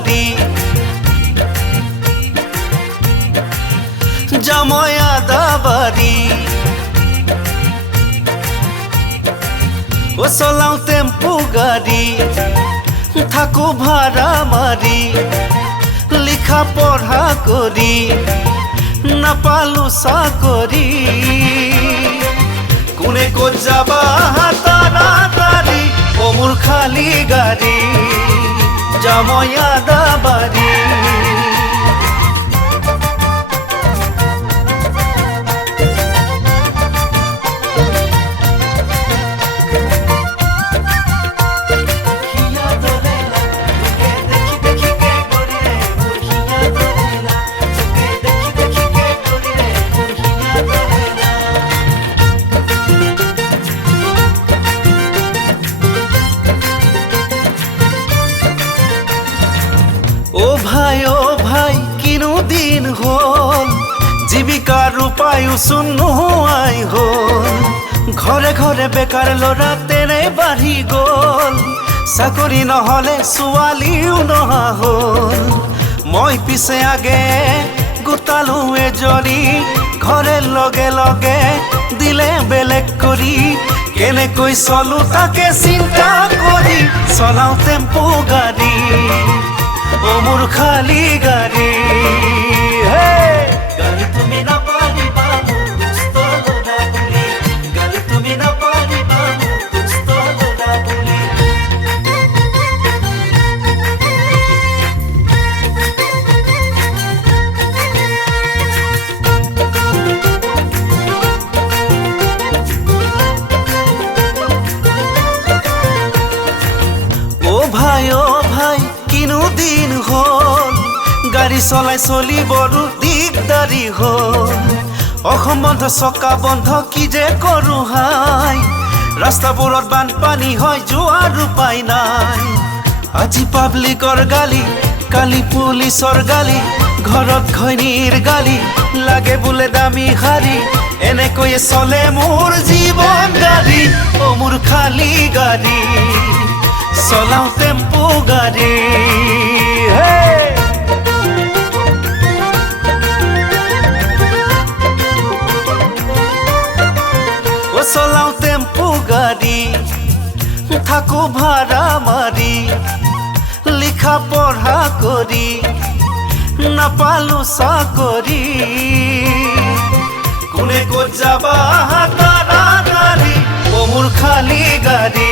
গাড়ী জামই আদাবাৰী ও চলাও টেম্পু গাড়ী থাকো ভাড়া মাৰি লিখা পঢ়া কৰি নাপালো চাকৰি কোনে ক'ত যাবা তাড়াতাড়ি ও মোৰ খালী গাড়ী জামই আদাবাৰী ও ভাই কিনো দিন হল জীবিকাৰ উপায়ো চোন নোহোৱাই হল ঘৰে ঘৰে বেকাৰ ল'ৰা তেনে বাঢ়ি গ'ল চাকৰি নহ'লে ছোৱালীও নহা হ'ল মই পিছে আগে গোটালো এজনী ঘৰে লগে লগে দিলে বেলেগ কৰি কেনেকৈ চলো তাকে চিন্তা কৰি চলাও টেম্পু গাড়ী ও মোৰ খালী গাড়ী গাড়ী তুমি নাপাৰিবা মোক দুষ্ট ল'ৰা বুলি গাড়ী তুমি নাপাৰিবা মোক দুষ্ট ল'ৰা বুলি ও ভাই কিনো দিন হল গাড়ী চলাই চলিবৰো দিগদাৰী হল অসম বন্ধ চকা বন্ধ কি যে কৰো হাই ৰাস্তাবোৰত বানপানী হয় যোৱাৰ উপায় নাই আজি পাব্লিকৰ গালি কালি পুলিচৰ গালি ঘৰত ঘৈণীৰ গালি লাগে বোলে দামী শাৰী এনেকৈয়ে চলে মোৰ জীৱন গাড়ী ও মোৰ খালী গাড়ী চলাও টেম্পু গাড়ী ও চলাও টেম্পু গাড়ী থাকো ভাড়া মাৰি লিখা পঢ়া কৰি নাপালো চাকৰি কোনে ক'ত যাবা তাড়াতাড়ি ও মোৰ খালী গাড়ী